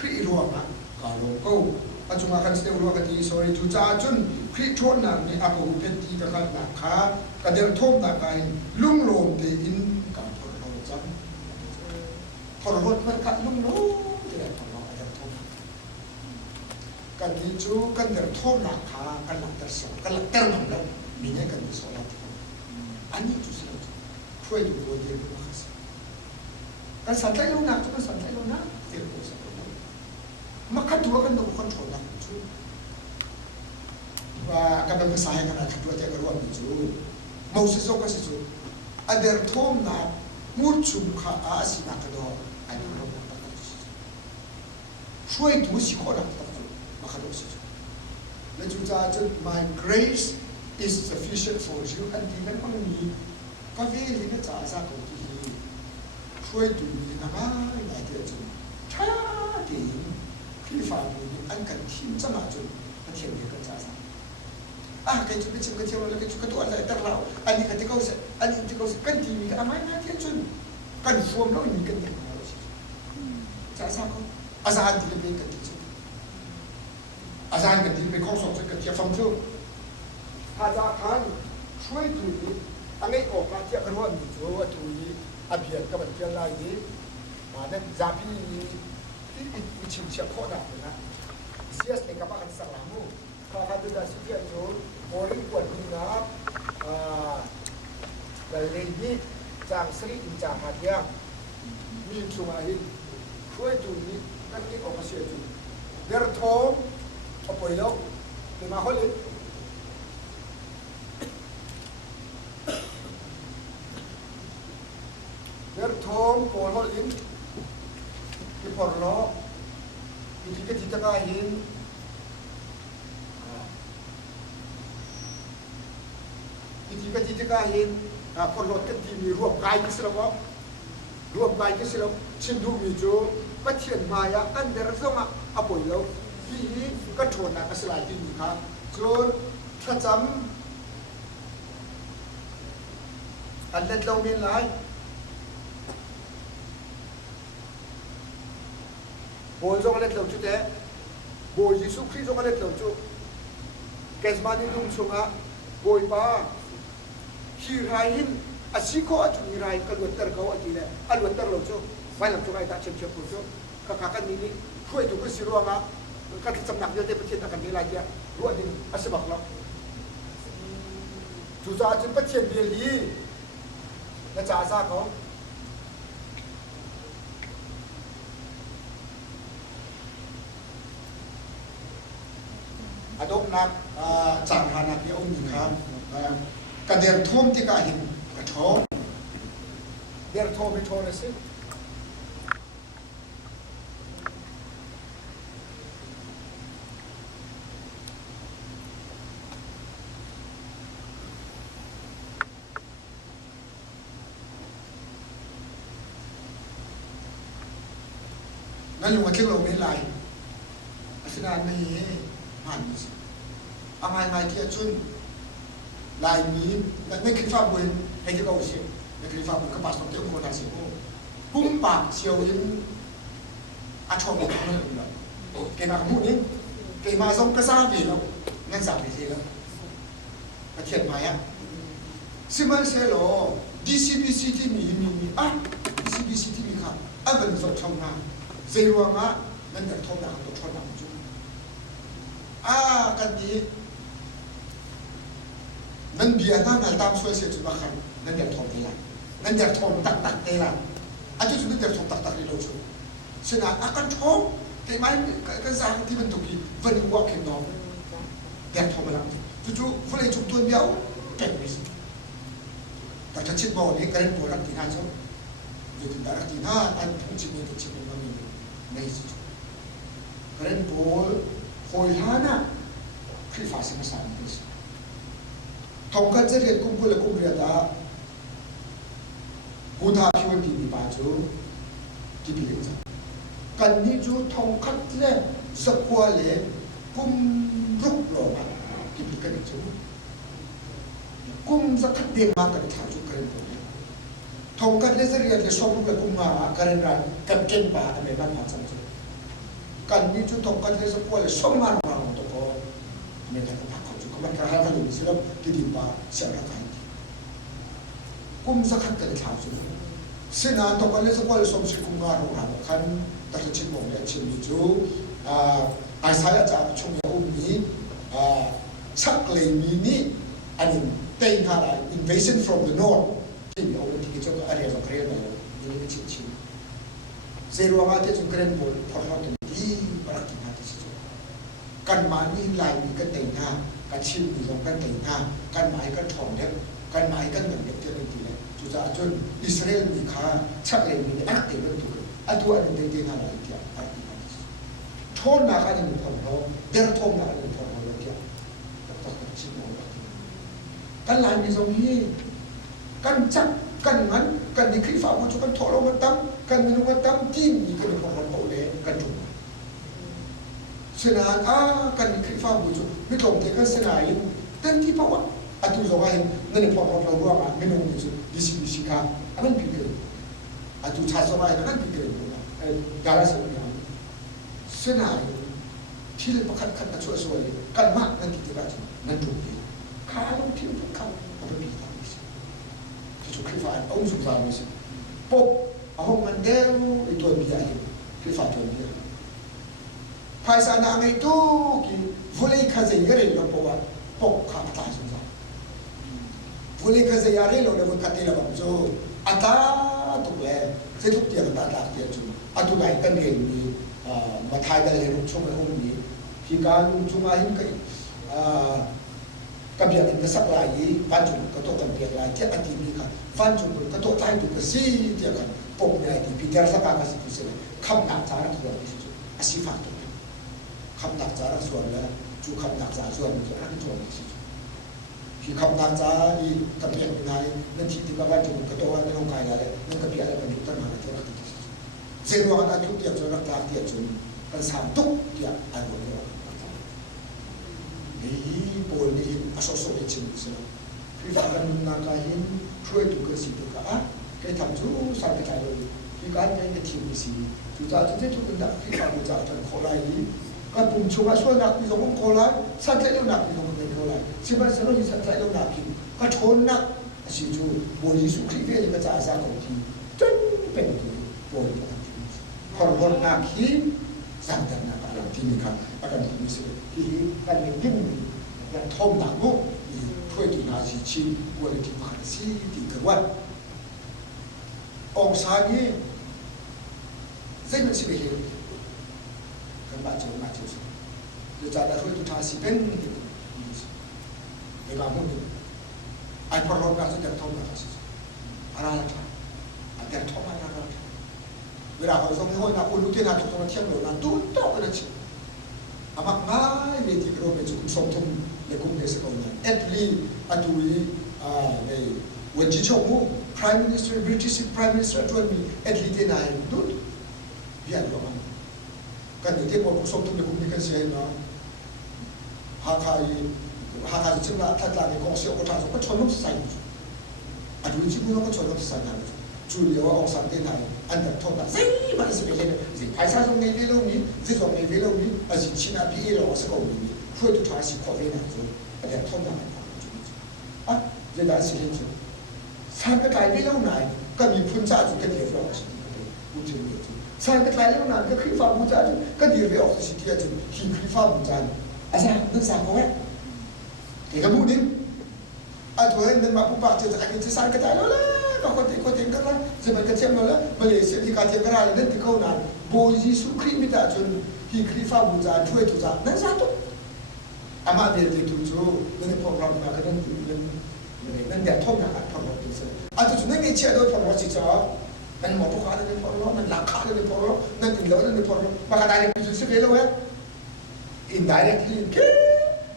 ครีรัวมะกาโลกูอาจุมาคันสเตรัวกันดีสอรี่จูจ้าจุนครีชวนนักนี่อากูเพนตีตะกันนักขากันเดินทบนักไงลุงโลมเตอินกับทรหดจังทรหดมันขัดลุงโลมที่ไหนทรหดกันทบกันที่จูกันเดินทบนักขากันหลังเตอร์สกันหลังเตอร์นั่งแล้วมีเนี่ยกันที่สอนอันนี้จุดสำคัญช่วยดูตัวเดียวมาสิกันสันใจลุงนักจุกันสันใจลุงนักเดี๋ยวกูสันมาคัดตัวกันดูคอนโทรลนักจูว่ากันเป็นภาษาให้กันนะคัดตัวใจกันรวมจูมูสิโซก็สิจูอันเดอร์ทอมนักมูชุมข้าอาศินักดออันนี้เราบอกกันสิช่วยดูสิคนนักตัดจูมาคัดตัวสิจูและจูจ้าจุ my grace is sufficient for you อันที่นั้นมันมีก็เวลีเนี่ยจ้าสักคนที่ช่วยดูนี่นะว่าไหนเดียวจูช้าดีที่ฝ่ายนี้อันกันทีมจะมาจุดมาเทียมกันจ้าสักกันจุดเป็นชิมกันเที่ยวแล้วกันจุดกันตัวอะไรแต่เราอันนี้กันที่เขาเสอันนี้ที่เขาเสกันทีมีกันไม่น่าเที่ยวจุดกันฟอร์มแล้วมีกันอย่างไรจ้าสักเขาอาจารย์ที่เป็นกันที่จุดอาจารย์กันที่เป็นข้อสอบกันที่ฟังจุดอาจารย์ท่านช่วยดูนี่อันนี้ออกมาเที่ยวกันว่ามีจุดว่าดูนี่อภิญกับมันเที่ยวไรนี่นั่นจับพี่ที่ชิมเชี่ยวโคตรนะเสียสเองกับการสั่งลามูข้าดูได้สุดยอดจุดโอริกวนนี่นะเลยนี่จางสรีจางหัดยามีชุมาหินช่วยดูนี่กันนี่ออกมาเสียจุดเดอร์ทอมเอาไปแล้วในมาฮอลลีเดอร์ทอมโพลฮอลลินที่พอร์ล้อที่ที่จะก้าหินที่ที่จะก้าหินพอร์ล้อกันที่มีรวมกายกิสลาวรวมกายกิสลาวชินดูมีจูก็เทียนมายาอันเดอร์ซมาอภัยแล้วที่ก็ชนนะก็สลายที่นี่ครับจนถ้าจำอันเล็ดเรามีหลายโบยจงเล็ดเหล่าจุดเอ๋โบยยิสุคริจงเล็ดเหล่าจุดแกสมาดิลุงชงอ่ะโบยป้าฮีไรหินอาศิโคอาจุนีไรกัลวัตเตอร์เขาอาจีเล่อัลวัตเตอร์เหล่าจุดไม่หลังจุดไอ้ตาเชื่อมจุดก็ขากันนี้ช่วยดูก็สิรัวมาก็ที่สำนักเยอะที่ประเทศต่างๆนี่ไรเดียรัวดินอาศัยบักเราจุดจ้าจุดประเทศเดียรีและจ่าซาเขาอดกนักจางหานักที่องค์หญิงครับกระเดียร์ทอมที่กาหินกระทอมเดียร์ทอมไม่ทอมเลยสิงั้นอยู่กับที่เราไม่ไล่อาศินาไม่ผ่านสิอะไรที่จุนลายนี้ไม่คิดว่าบุญให้ที่เขาเสียไม่คิดว่าบุญก็ปัสสาวะเจ้าคนนั้นเสียปุ้มปากเชียวยินอาชอบของเขาเลยเกี่ยมาขมุนี้เกี่ยมาส่งกระซ่าบีแล้วงั้นสามปีทีแล้วประเทศไหนอ่ะซิมันเซโล DCBC ที่มีDCBC ที่มีครับเป็นส่งช่องงานเซลล์งะนั่นแต่ทอมดักตัวทอมดักจุดกันนี้นั่นเบียร์นั่นตามช่วยเสียจุดบ้างนั่นอยากทอมเทลันนั่นอยากทอมตักเทลันอาจจะจุดนั้นอยากทอมตักที่เราจุดฉะนั้นอาการทอมแต่ไม่กันสร้างที่มันถูกที่วันนี้ว่าเข็มน้องอยากทอมอะไรจู่ๆวันนี้จุดตัวเดียวเก่งเลยแต่ถ้าชิดบอลนี้ก็เล่นบอลรักที่น่าชอบอยู่ถึงรักที่น่าอันทุ่งชิดนี้ถึงชิดนี้มันมีไม่สุดก็เล่นบอลโอยฮานะคือฟาสิมาสานนี่สิทองกันจะเรียนกุมกุลกุมเรียดาบูธาพิวันดีมีป่าจูที่พิลิงกันนี้จูทองคัดเล่สักวัวเล่กุมรุกหล่อมาที่พิลิกันจูกุมสักคัดเดียมากันทางจูกันตัวนี้ทองกันเล่จะเรียนจะชอบลูกกุมมากันรันกันเก่งป่าอะไรบ้างมาจังจู kan ni chu tok kan le so ko le so ma ra to ko me ta ka ko chu ko man ka ha ka lu si lo ti di pa sia ra kai kum sa khat ka le tha chu sina to kan le so ko le som si kum ga ro ra kan ta chi mo le chi ni chu ai sa ya cha chung ya um ni sak le ni ni ani tei ha la invasion from the north ti yo ti ki chu ka area so kre na ni ni chi chi zero ma te chu kren bol for how to be para ki na ti chu kan ma ni lai ni kan tei na kan chi ni so kan tei na kan mai kan thong de kan mai kan ngam de te ni ti le chu za chun Israel ni kha chak le ni ak te lo tu a tu an de te na la ti a ti na thon na ka ni thon lo der thon na ka ni thon lo ti ta ka chi mo kan lai ni so ni kan chak kan ngan kan ni kri fa mo chu kan tho lo kan tam kan ni kan tam tin ni kan ko ko le kan chu sena kan ni kri fa mo chu mi tong te kan sena yin tan ti pa wa atu zo ga hin ne po po lo ro ma mi no ni chu disi disi ka aman pi ke atu cha so ma kan pi ke ga la so ya sena yin ti le pa khat khat na chu so le kan ma nan ti ka chu nan chu ki ka lo ti ka pa pi ta chu kri fa ông su fa mo si pop a hong man deu I to bi ai kri fa to bi phai sa na ngai tu ki volei kha ze yare lo po wa pop kha ta su sa volei kha ze yare lo le ko kha te la ba zo ata tu le se tu ti ta ta ti chu atu lai kan ge ni ma thai da le ru chu me hong ni ki ka lu chu ma hin kai cái việc cái sắc lại gì văn chủ cái tổ làm việc lại chết anh tìm đi cả văn chủ cái tổ thay đổi cái gì thì cái bụng này thì bị cái sắc cái gì không nạp giá là thôi à sĩ phạm thôi không nạp giá là rồi là chú không nạp giá rồi mình ăn rồi khi không nạp giá thì cái việc này nên chỉ thì các văn chủ cái tổ nó không cài lại nên cái việc này mình chúng ta mà cho nó riêng hoa đã chúc tiền cho nó làm tiền chúng cái sản túc thì ai cũng được ni bol ni asoso e chin se khi fa kan na ka hin throi tu ka si tu ka a ke tham chu sa ke tai lo ki ka ngai ke thi mi si tu ta tu te tu kan da khi fa mu ja tan kho lai ni ka pum chu ga so na ki zo kho lai sa te lo na ki zo kho lai si ba se lo ni sa te lo na ki ka thon na si chu bo ni su kri ve ni ka cha sa ko thi tan pen tu bo ni ka khor bon na ki sang dan na ka la ti ni ka akan mi seที่การเงินยิ่งยังทมหนักมุกช่วยดูนาสิชีวัวที่ผ่านซีที่เกิดว่าองศานี้เส้นมันสิบเอ็ดกันบาดเจ็บมาเจ็บสิเดี๋ยวจะได้ช่วยดูนาสิเป็นในบางมุมไอ้พอเราการแสดงทมหนักสิอะไรล่ะแต่ทมอะไรล่ะเวลาเขาส่งให้คนนักอุลุที่นาทุกคนเที่ยวหลงนั้นดูโตกันเลยamak ngai le ti ro me chu som thum le kum le se ko na atli atui le wen ji chong mu prime minister british prime minister to me atli te na dut bian lo ma kan te ko som thum le kum ni kan se na ha kha chi la ta la le ko se ko ta so ko chon lu sai atui chi mu ko chon lu sai na chú liệu ông sáng thế này anh ta thông là gì mà nó sẽ bị lên gì phải sao trong ngày về lâu ní gì trong ngày về lâu ní là gì chỉ là bị rồi sẽ có gì thôi tụi ta sẽ có về này rồi anh ta thông là à vậy là sẽ hiện rồi sang cái ngày về lâu này cái mình phun ra chúng cái điều đó sẽ cũng chưa được sang cái ngày lâu này cái khí phạm phun ra cái điều đó sẽ tiệt rồi khi khí phạm phun ra à sao nó sao có vậy thì cái mục đích à thôi nên mà cũng bảo chứ anh chỉ sang cái ngày đóก็คนที่กันนะสมัยกันเชื่อมแล้วมาเลเซียที่การเที่ยวกันอะไรนั่นที่เขาหนาโบยิสุครีมิตาจนที่ครีฟ้าบุญจาช่วยตุจานั่นสาธุอามาเดียร์ที่ตุจูนั่นพอเรามากันนั่นเดี๋ยวท่องนะพอเราตุจูอ่ะตุจูนั่นไงเชื่อโดยพอเราสิจ้านั่นหมอผู้ค้านั่นพอเรานั่นหลักค้านั่นพอเรานั่นอินโดนั่นพอเรามากันได้ในจุดสิบเอ็ดเลยอินได้ที่แค่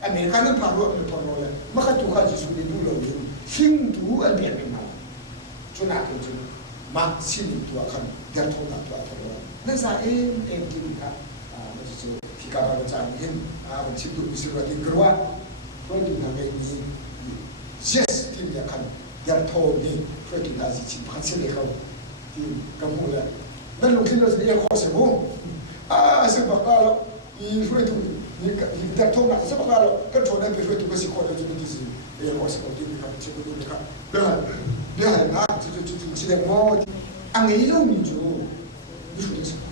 อเมริกานั่นพอเรานั่นพอเราเลยมากันตุกาจิสุดิดูเราดูสิ่งดูอันเบียดเป็นมาจุนักจุนมาสิลิตัวคันเดินทงนักตัวทว่านั่นสาเองที่มีค่ะมันจะที่การประจานเห็นมันชิดดูมิสระดิกรัวเพราะดูนักเองมีเจสที่มีคันเดินทงนี่เพราะดูนักสิชิพันเสด็จเขาที่กำมือเลยนั่นลงที่เราจะเรียกข้อเสมอ sebab itu ni kita tahu nak sebab kalau kan cuma itu masih kau ada juga di sini kau seperti ini kan sebab itu kan dia nak tidak mau angin itu muncul itu sebab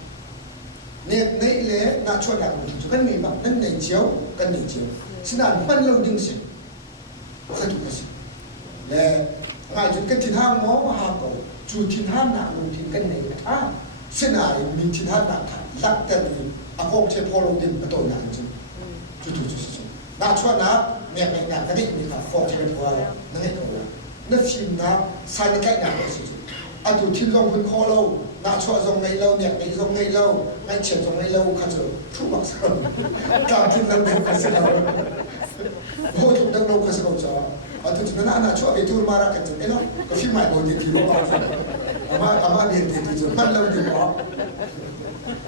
ni le nak cuma nak muncul kan ni mak kan ni jauh senang panlau dingsi satu kasih le ngajut ke tinham mau mahakau ju tinham nak mungkin kan ni senang min tinham nakลักแต่นี่อากงเชพอลงดินประตูหนังจุดน่าชวนนะเมียในงานนี้มีค่ะฟองเชพอลนั่นเองก็ว่านั่นฟิล์มนะสายใกล้หนังก็สุดๆอาตุที่ลงพื้นคอเราน่าชวนตรงไหนเราเนี่ยในตรงไหนเราไม่เฉียดตรงไหนเราขัดเจอทุกบักสักการที่เราเดินกันเสียแล้วโอ้ทุกเดินเราก็เสียจ้าอาตุที่นั่นน่าชวนไปทูมารักกันจุดเนาะก็ฟิล์มใหม่โมดีที่เราอามาเรียนดีที่สุดมันเราดีกว่า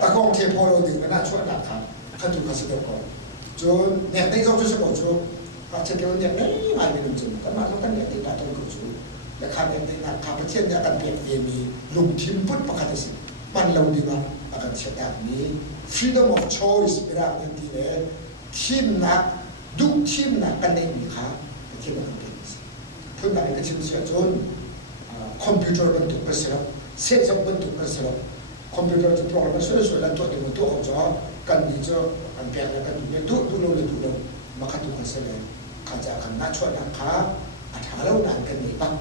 อากงเทพอเราดึงมันน่าช่วยหนักครับขั้นทุนขั้นสุดก่อนจนเนี่ยในต้องช่วยสมองจูอาจจะเกี่ยวเนี่ยไม่มาเป็นจริงแต่มาต้องตั้งเนี่ยติดตามต้องจูและข้าเนี่ยติดตามข้าประเทศเนี่ยกันเปลี่ยนเองมีลุงทิมพุทธประกาศสิมันเราดีมาอาการเชื่อแบบนี้ freedom of choice เป็นอะไรที่เนี่ยทีมนักดุทีมนักกันในมีค่าทีมนักกันเป็นสิเพื่อนอะไรก็ชิมเสียจนคอมพิวเตอร์บรรทุกกระเสือเซ็ตบรรทุกกระเสือคอมพิวเตอร์จะโปรแกรมสวยๆแล้วตัวเดียวตัวของจอกันดีจอกันเปลี่ยนแล้วกันดูดูโลเลยดูโลมาขัดตัวกันเสียเลยขัดจากกันน่าช่วยนักค้าอาถรรพ์เรานานกันนี่ปั๊บ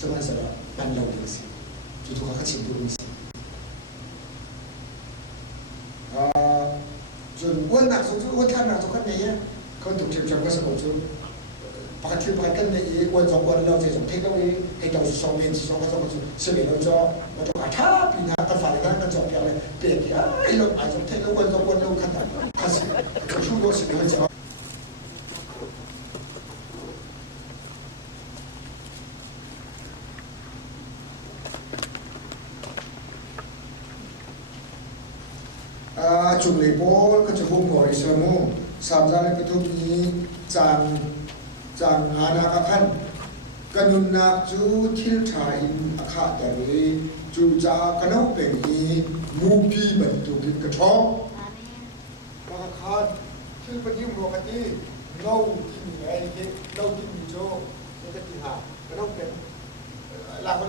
สมัยสมัยมันเราดีสิจุดทุกข์ก็ชิมดูสิจนอ้วนหนักสุดอ้วนท่านหนักสุดกันเนี่ยเขาถูกเชื่อมจังก็สมบูรณ์ปกติปกติเนี่ยอ้วนสองวันเราจะส่งเทคเอาไว้ให้เราสองเมตรสองก็สองก็เสียเราจอมาถูกอาท่าปีน่ะกันฝ่ายนั้นกันจบอย่างไรเปลี่ยนที่ไอ้เราไอ้สองเทคเราวันสองวันเราขัดกันขัดสิช่วยเราสิเราจะจุดเลยโบก็จะพุ่งหัวอิสลามสามจานในทุกนี้จางอาณาคันกันนุนนักจูทิลทายอาคาแต่เรจูจากกันเอาเป็นอีมูปีบรรทุกินกระท้องอาคาที่เป็นยิ่งโลกที่เล่าที่มีอะไรเล่าที่มีโจนี่ก็ที่หากันเอาเป็นหลักมัน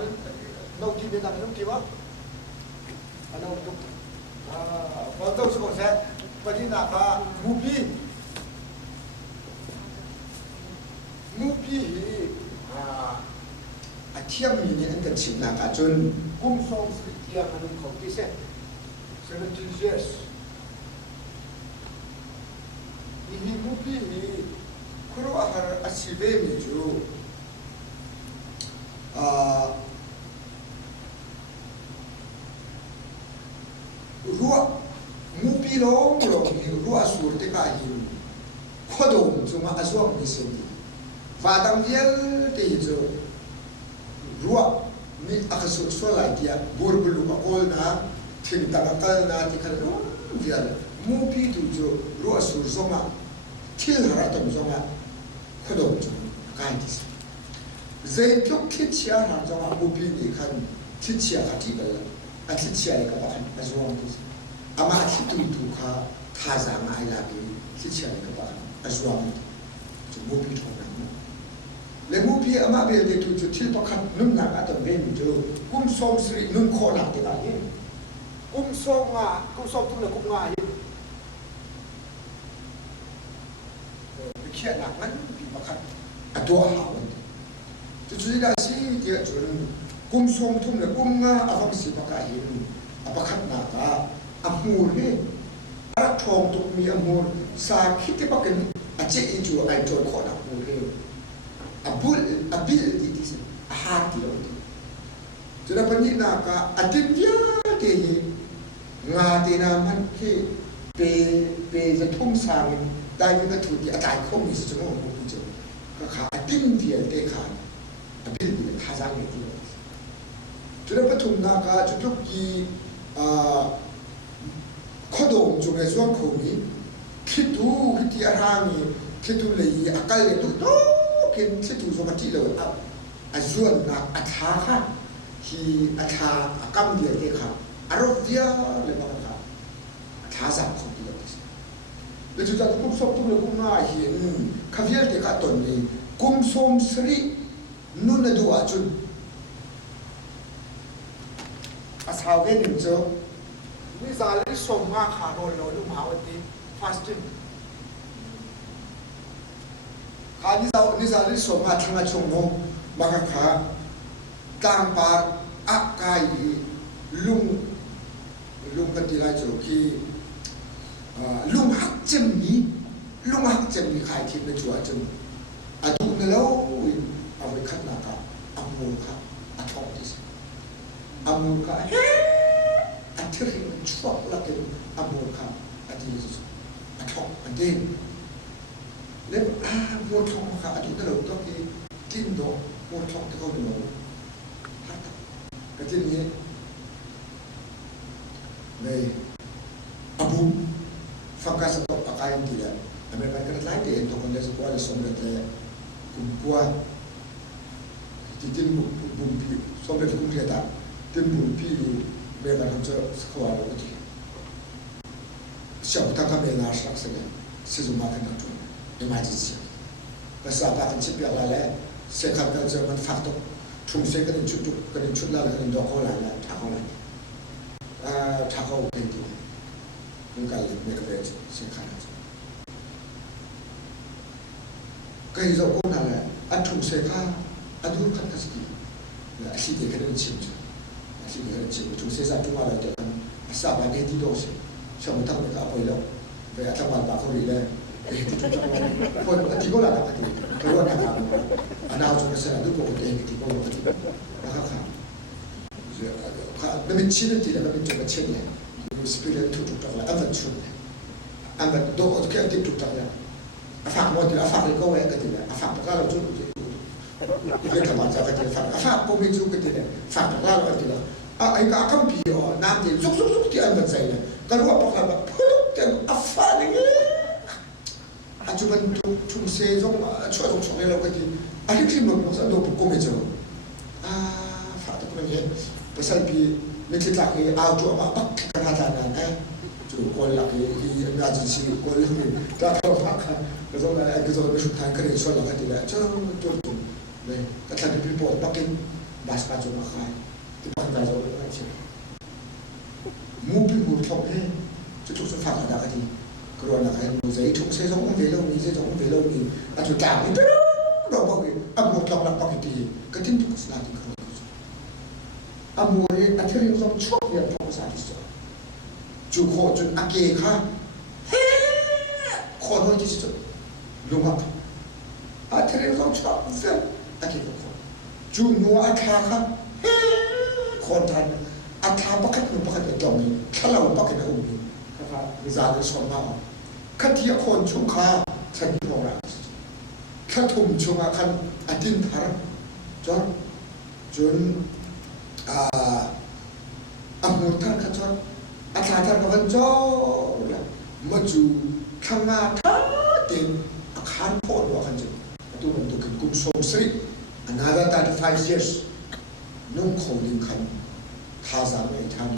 เล่าที่เป็นหลักมันกี่วะกันเอาทุกเราต้องสกัดแท้ปฏิณาคามูปีอาเทียมมีเนี่ยอันกันชิมนักจนกุ้งส้มสเทียมมันของที่เซ็ต17 years อีมูปีครูอาหารอาชีพมีจูรัวมูปีร้องรัวสูรเตกาหินข้อดมจุมาอาสวมมิเซนฟาดังเดียลเตยจูรัวมีอักษรสวลายเดียบูร์บุลุกอลนะทิ้งตากาลนะที่เขาร้องเดียลมูปีดูจูรัวสูรจงอ่ะทิลหาตมจงอ่ะข้อดมจูการที่สุดเจ้าทุกทิศเชียร์หาจงอ่ะมูปีนี่คันทิศเชียร์ขัดที่เบลอาทิตย์เชียร์กับอันอาสวมที่สุดอามาอาทิตย์ดูข้าท่าจางไอ้ลาบีทิศเชียร์กับอันอาสวมจูมูปีทองนั้นle mu pi ama be le tu chu thil pakhat num na ka to be mi jo kum som sri nun kho na te ka ni kum som tu le kum nga hi be khia na man pi pakhat a do ha wan chu da si ti chu kum som tu le kum nga a fam si pakha hi a pakhat na ka a mu ni ara thong tu mi a mu sa khit te pakan a che i chu ai to kho na mu ni ability is a hard load. Jadi pani nak atin dia ke ngati naman ke pe jatung sangin dahil na tuti atay ko misi semua mungkin je. Kaka atin dia dekhan ability khazang itu. Jadi patung nak cukup ki kodong cuma suam komi kitu kiti arangi kitu lagi akal itu ken situ so mati lo azuan na atha hi atha akam dia ke kha aro dia le ba kha thả giảm không đi được để chúng ta cũng sống cũng là cũng ngay hiện khám phá để cả tuần này cũng sống sri nun là đủ à chun à sao cái điểm chứ bây giờ lấy sống mà khá rồi lúc mà đi fasting khá như giờ lấy sống mà thằng chung nó mà khá tăng ba áp cái lung cái gì lại chỗ khi lung hắc chém mi khai thịt nó chua chừng à tụ nó lâu à với khát nào cả amul cả à thong đi amul cả à thứ gì mình chua là cái amul cả à gì à thong à đêm lên mua thong cả à tụ nó lâu đó cái tin đó mua thong thì không được lâu cái chuyện này này abu fakar satu pakaian tidak Amerika kan lain dia untuk kondisi kuala sombret le kumpua titin bumpi sombret kumpiata tin bumpi mereka hamsa sekolah lagi siapa tak kami nasihat saja sejumlah kan tu emergency kesalahan kan siapa lalai sekarang kan zaman faktor chung kan cuci lalai kan dokor lalai takau kan tu bukan mereka beres sekarang cái dầu cô nào là ăn trùng xe pha ăn luôn khăn cái gì là khi thì cái đơn chịu khi thì cái đơn chịu trùng xe ra chúng ta là để ăn sao bạn đi đi đâu chứ sao một thằng người ta bơi đâu về thằng bạn bảo không đi đây thì còn chỉ có là cái luôn là anh nào chúng ta sẽ là đứa bộ tiền thì có một cái đó khác nó mình chín thì là mình chụp cái chín này mình spirit thu chụp là ăn vật chụp ăn vật đồ cái tiếp chụp là phạt một thì phạt cái câu ấy cái gì này phạt cái là chút cái thằng bạn sẽ phải phạt công việc chút cái gì này phạt cái là cái gì đó anh cả không bị nam thì rút thì anh vẫn dậy này cái đó bọc là cái phạt này anh chụp mình chụp xe giống chuột giống chuột này là cái gì anh khi mình sẽ đồ công việc rồi phạt cái này bây giờ bị mình chỉ là cái áo chuột mà bắt cái thằng này chủ quan là cái emergency quan là mình ta thao tác cái đó là cái đó mình phải thay cái số là cái gì đó chứ này cái thằng bị bỏ bắc kinh bas bas cho nó khai thì bạn ta rồi cái gì mua bị mua thòng thế chứ chúng phải là cái gì cái đó là cái mua giấy chúng sẽ giống về lâu mình sẽ giống về lâu mình chúng ta biết đâu bao cái mua thòng là bao cái gì cái tin tức là cái đó mua cái thứ gì giống chốt việc thòng sao đi sao chú khó chú ác kế khá khó nói gì chứ đúng không thế nên không chọn rất ác kế khó chú nuôi ác khá khó thành ác khá bắt cách nó bắt cách để chồng mình khá là bắt cách để ủng mình khá ra để sống nào khá thiệt khôn chung khá thành như thế nào khá thùng chung khá tin thà cho chun một thằng khá cho thằng cái vấn cho là mà chú tham gia tiền khán phổ của khán giả tôi mình tôi cũng sống sri another 35 years nông khẩu đình khăn tha ra mấy tháng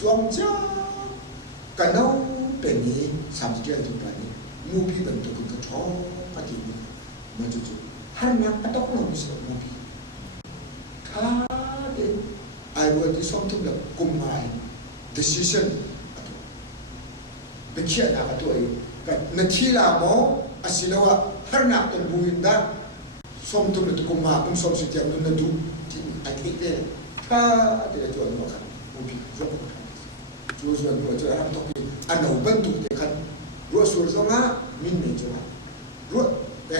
zoom cha cái nào bên này sắm cái gì bên này mua bị bệnh tôi cũng cho cái gì mà chú hàng năm bắt đầu nó mới sẽ mua bị thà đến ai vừa đi sống chung là cùng mai decision bên kia là cái tuổi cái nên chỉ là mỏ asilawa har nak tu buinda som tu tu kuma kum som sitiap nun tu ti ai thế tha để cho nó khăn ubi rất là cho nó ham to ki anh đâu bên tu để khăn rồi sur zonga min min cho rồi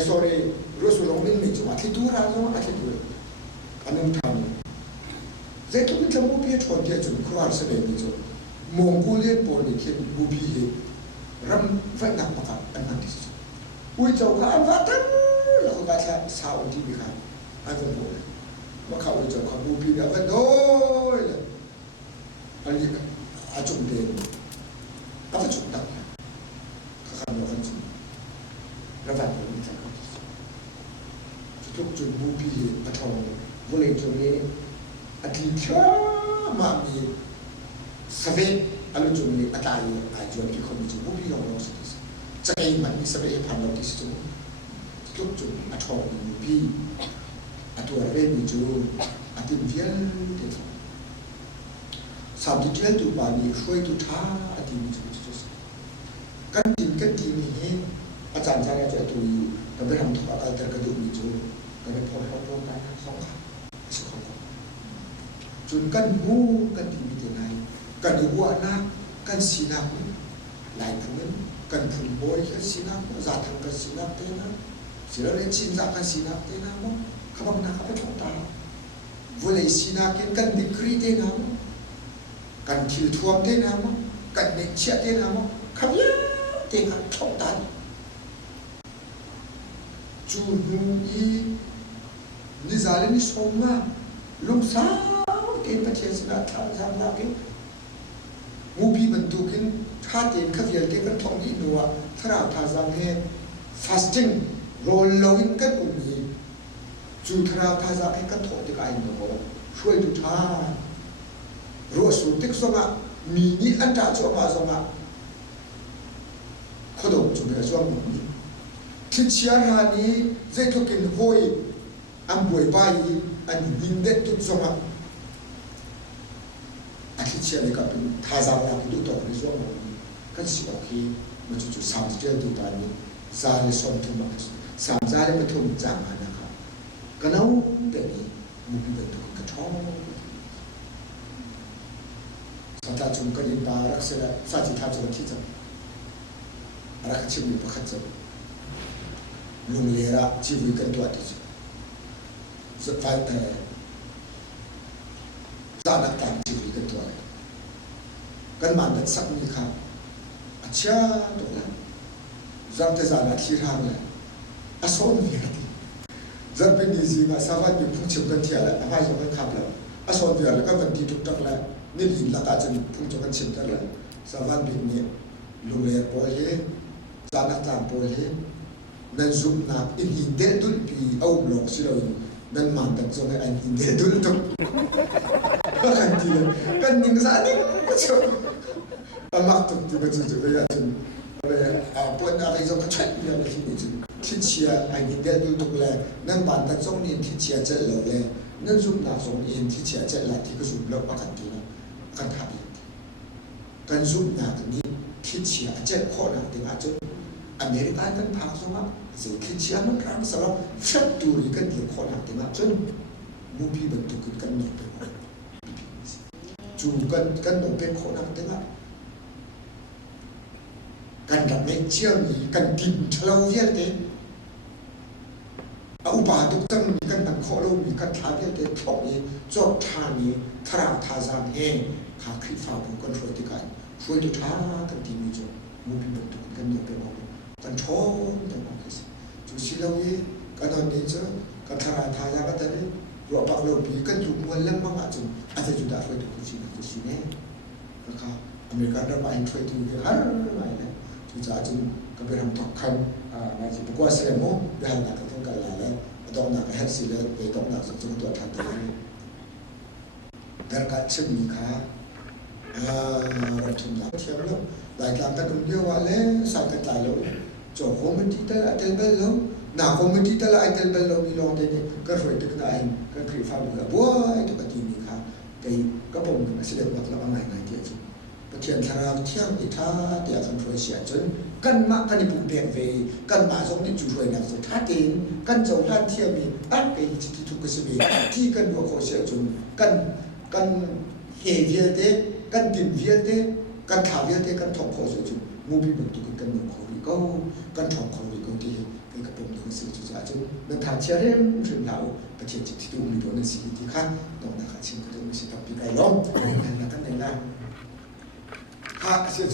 sorry rồi sur long min min cho thì tu ra zonga thì tu anh tham dễ tu mình làm ubi cho dia cho khoa sẽ đến cho Mongolian politician ubi he ram phải nặng mà anh ăn đi ui cháu khá ăn vắt là có cái sao đi bị khá anh vẫn bồi mà khảo ui cháu khá ubi là vẫn đôi là anh đi à trụng tiền à phải trụng tặng khá khá nó vẫn trụng nó vặt nó đi chẳng chút trụng ubi à thòng vô lên chỗ này à thì chá mà mình saved อันนั้นจุดนี้อาจารย์จวนที่คนจุดมุบีลองสุดจะไอ้มันมีสเปรย์พันเราที่สุดทุกจุดอัดทองมุบีอัดตัวเรนมีจุดอัดดินเวียนเด็ดสามที่เลี้ยงตัวบานีช่วยตัวท้าอัดดินมีจุดกันดินนี้อาจารย์จะจะตัวอยู่แต่ไม่ทำถูกอาการแต่กระดูกมีจุดก็ได้พอเราโปรแกรมสองขาสุขภาพจุดกันหูกันดินมีตัวไหนกันดีว่านะกันสีน้ำหลายผู้นั้นกันผู้บอยกันสีน้ำจัดทางกันสีน้ำเต้นนะสีเราเล่นชินจากกันสีน้ำเต้นนะมั้งเขาบอกนะเขาไปชมตาวันไหนสีน้ำกันดิครีเต้นนะมั้งกันทิลทวมเต้นนะมั้งกันเนเชียเต้นนะมั้งเขาเยอะเต้นกันชมตาจูนูอีนิสาเลนิสมมาลุงสาวเต้นประเทศนาทางทางลาเกมูบีบรรทุกินท่าเตียนขยันเตียนกันท่องอินโดะถ้าเราทำสังเกต fasting โรลลวินกันอุ้มนี้จูถ้าเราทำสังเกตกันท่องที่กันอินโดะช่วยดูท่ารู้สุดที่สมัครมีนี่อันตรายสมัครสมัครขดมจุดเดียวสมัครนี้ที่เชียร์ฮานี้เจ้าทุกินหอยอันบวยไปอันยินเด็ดทุกสมัครอาทิตย์เช้าเลยก็เป็นท่าจางแล้วดูต่อในช่วงนี้ก็สิโอเคมันจะสามเดือนดูตอนนี้ซาเลส่งถึงมาสามซาเลมาทุ่มจางนะครับก็น้องแบบนี้มุกเป็นตัวกระท้อสัตว์จุ่มก็ยินตารักษาสัตว์ที่ท่าจุ่มที่จะรักชิมมีประคัตจะลุงเลระชีวิตกันตัวที่จะไฟซาดักตันชีวิตกันตัวกันมันเป็นสักมีครับอาเชียตัวละจำแต่ซาดักชีร่างเลยอาสอนมีอะไรจำเป็นดีสิมาสาวบ้านอยู่พุ่งชมกันเที่ยวละอะไรสองกันขับแล้วอาสอนเดียวแล้วก็วันที่ทุกตั้งแล้วนี่ลินละกาจะพุ่งชมกันเชิมกันเลยสาวบ้านเป็นเนี่ยลุงเลี้ยงปอยเลยซาดักตันปอยเลยนั่นซุ่มนับอินหินเดลดุลปีเอาหลอกสิเรานั่นมันตั้งส่งให้อินหินเดลดุลตุกkan dia kan ning sana macam amak tu macam tu ya tu apa nak itu kecil dia macam itu tiada ai dia tu tu le nang ban tak song ni tiada je lo le nang zoom na song ni tiada je la ti ko zoom lo pakat dia kan tadi kan zoom na ni tiada je ko na dia tu Amerika kan pak sama so tiada man kan salah satu ni kan dia ko na dia tu movie bentuk kan niจูกันหนุ่มเป็นคนนักเตะกันดับเมฆเชี่ยวนี้กันดินทะเลเวียนเตะอุบาทุกตั้งมีกันตั้งข้อเรามีกันทาเวียนเตะทอกนี้จอบทานี้ทราทาจางเองขาขึ้นฟ้าบุกกันช่วยที่กันช่วยตัวท้ากันที่มีจบมุบิบตุกันอยู่เป็นออกกันชนกันออกสิจูชิเราเองกันตอนนี้เจอกันทราทาจางกันแต่เนี่ยเราปักเราปีกันอยู่มวลเล่มมากจนอาจจะจุดาช่วยตัวคุณชินะตัวชิเนี่ยนะครับอเมริกันเราไปช่วยตัวเฮาอะไรเนี่ยจุดาจนก็ไปทำตอกคันมาจีบกว่าเสียมั้งได้หนักต้องการอะไรต้องหนักให้สิเลยไปต้องหนักสักตัวทันตัวนี้แต่การเชื่อมีค่าเราทุ่มหลังเที่ยวแล้วหลายครั้งก็ต้องเรียกว่าเล่สังกัดหลายแล้วจบคอมเมดี้แต่เต็มไปแล้วนาคอมเมดี้แต่ละไอเต็มไปแล้วมีลองแต่เนี่ยก็ช่วยตึกได้ก็คือฟังดูว่าไอ้ตัวที่มีค่าแต่ก็ผมแสดงว่าเราอะไรไงเดียวประเทศทางเที่ยวอีท่าเดียวกันช่วยเสียจนกันมากันในปุ่มเปลี่ยนเวกันมาส่งที่จุดช่วยนักสุดท้ายเองกันเจ้าท่านเที่ยวมีอันเป็นที่ทุกข์สิบีที่กันว่าเขาเสียจนกันเฮียเวียเดกันดินเวียเดกันขาเวียเดกันทองเขาเสียจนมูบีมันตุกันหนุ่มเขาอีกกันทองเขาอีกที่เป็นกระผมของสิ่งที่จะจนนักทางเชื่อเรื่องถึงเราประเทศที่ดูมีโดนสิ่งที่ข้างต้องนักชิมก็ต้องมีสิ่งที่ไปล้อมนั่นกันในนั้นข้าเสีย